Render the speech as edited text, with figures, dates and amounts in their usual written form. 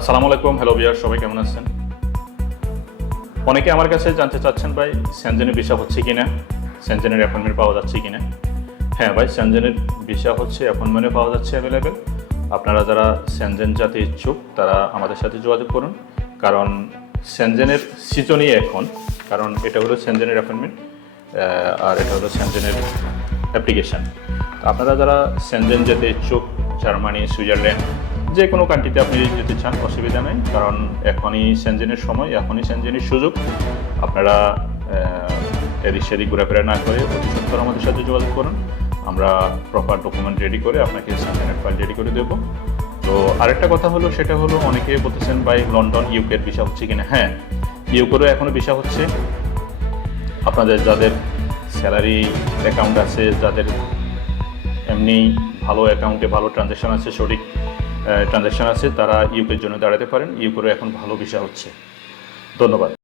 আসসালামু আলাইকুম, hello viewer, সবাই কেমন আছেন? অনেকে আমার কাছে জানতে চাচ্ছেন ভাই, সেনজেনের ভিসা হচ্ছে কিনা, সেনজেনের অ্যাপয়েন্টমেন্ট পাওয়া যাচ্ছে কিনা। হ্যাঁ ভাই, সেনজেনের ভিসা হচ্ছে, অ্যাপয়েন্টমেন্টে পাওয়া যাচ্ছে অ্যাভেলেবেল। আপনারা যারা সেনজেন যেতে ইচ্ছুক তারা আমাদের সাথে যোগাযোগ করুন, কারণ সেনজেনের সিজনই এখন। কারণ এটা হলো সেনজেনের অ্যাপয়েন্টমেন্ট, আর এটা হলো সেনজেনের অ্যাপ্লিকেশান। আপনারা যারা সেনজেন যেতে ইচ্ছুক, জার্মানি, সুইজারল্যান্ড, যে কোনো কান্ট্রিতে আপনি যেতে চান, অসুবিধা নেই, কারণ এখনই সেনজেনের সময়, এখনই সেনজেনের সুযোগ। আপনারা এদিক সেদিক ঘোরাফেরা না করে অতি সত্বর আমাদের সাথে যোগাযোগ করুন। আমরা প্রপার ডকুমেন্ট রেডি করে আপনাকে সেনজেনের ফাইল রেডি করে দেবো। তো আরেকটা কথা হলো, সেটা হলো অনেকে বলতেছেন ভাই লন্ডন ইউকের ভিসা হচ্ছে কিনা। হ্যাঁ, ইউকেরও এখনও ভিসা হচ্ছে। আপনাদের যাদের স্যালারি অ্যাকাউন্ট আছে, যাদের এমনি ভালো অ্যাকাউন্টে ভালো ট্রানজ্যাকশান আছে, সঠিক ট্রানজ্যাকশান আছে, তারা ইউকের জন্য দাঁড়াতে পারেন। ইউকেরও এখন ভালো ভিসা হচ্ছে। ধন্যবাদ।